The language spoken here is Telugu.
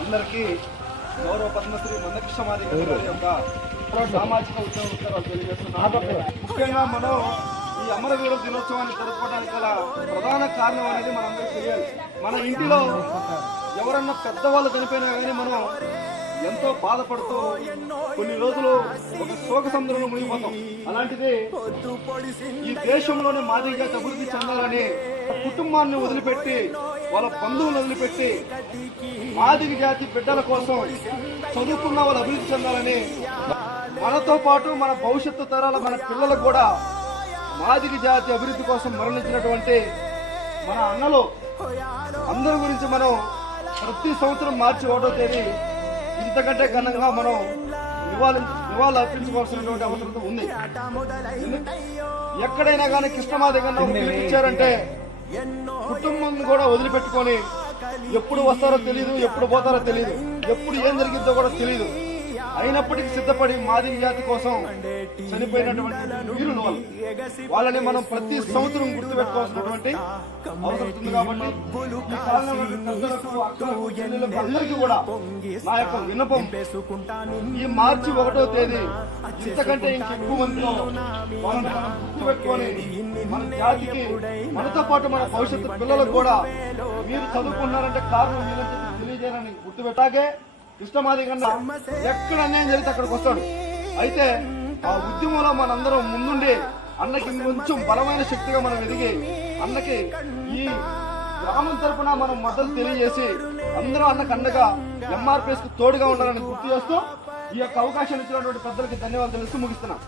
అందరికీ గౌరవ పద్మశ్రీ మందకృష్ణ మాదిగ గారి యొక్క సామాజిక ఉద్యమాలు తెలియజేస్తున్నాం. ముఖ్యంగా మనం ఈ అమరవీరుల దినోత్సవాన్ని జరుపుకోవడానికి గల ప్రధాన కారణం అనేది మనందరికీ తెలియాలి. మన ఇంటిలో ఎవరన్నా పెద్దవాళ్ళు చనిపోయినా కానీ మనం ఎంతో బాధపడుతూ కొన్ని రోజులు ఒక శోక సముద్రంలో మునిగిపోతాం. అలాంటిది ఈ దేశంలోనే మాదిగ జాతి అభివృద్ధి చెందాలని కుటుంబాన్ని వదిలిపెట్టి వాళ్ళ బంధువులను వదిలిపెట్టి మాదిగ జాతి బిడ్డల కోసం చదువుకున్న వాళ్ళు అభివృద్ధి చెందాలని మనతో పాటు మన భవిష్యత్తు తరాల మన పిల్లలకు కూడా మాదిగ జాతి అభివృద్ధి కోసం మరణించినటువంటి మన అన్నలు అందరి గురించి మనం ప్రతి సంవత్సరం మార్చి 1వ తేదీ ఇంతకంటే ఘనంగా మనం నివాళులు అర్పించుకోవాల్సినటువంటి అవసరం ఉంది. ఎక్కడైనా కానీ కృష్ణమాదిగ ఇచ్చారంటే కుటుంబం కూడా వదిలిపెట్టుకొని ఎప్పుడు వస్తారో తెలియదు, ఎప్పుడు పోతారో తెలియదు, ఎప్పుడు ఏం జరిగిద్దో కూడా తెలియదు. అయినప్పటికీ సిద్ధపడి మాదిగ జాతి కోసం చనిపోయినటువంటి వీరులు వాళ్ళని మనం ప్రతి సంవత్సరం గుర్తుపెట్టుకోవాల్సినటువంటి అవసరం ఉంది. కాబట్టి అందరికీ కూడా నా యొక్క విన్నపం, ఈ మార్చి 1వ తేదీ ఇంతకంటే ఇంకెక్కువ మందితో వాళ్ళని మనం గుర్తుపెట్టుకొని మన జాతికి మనతో పాటు మన భవిష్యత్తు పిల్లలకు కూడా మీరు చదువుకున్నారంటే కారణం మీరంటే తెలియజేయాలని గుర్తుపెట్టాకే కృష్ణమాదిగ ఎక్కడ అన్యాయం జరిగితే అక్కడికి వస్తాడు. అయితే ఆ ఉద్యమంలో మనందరం ముందుండి అన్నకి కొంచెం బలమైన శక్తిగా మనం ఎదిగి అన్నకి ఈ గ్రామం తరఫున మనం మద్దతు తెలియజేసి అందరూ అన్నకు అండగా ఎంఆర్పిఎస్ కు తోడుగా ఉండాలని గుర్తు చేస్తూ ఈ యొక్క అవకాశం ఇచ్చినటువంటి పెద్దలకి ధన్యవాదాలు తెలుస్తూ ముగిస్తున్నాం.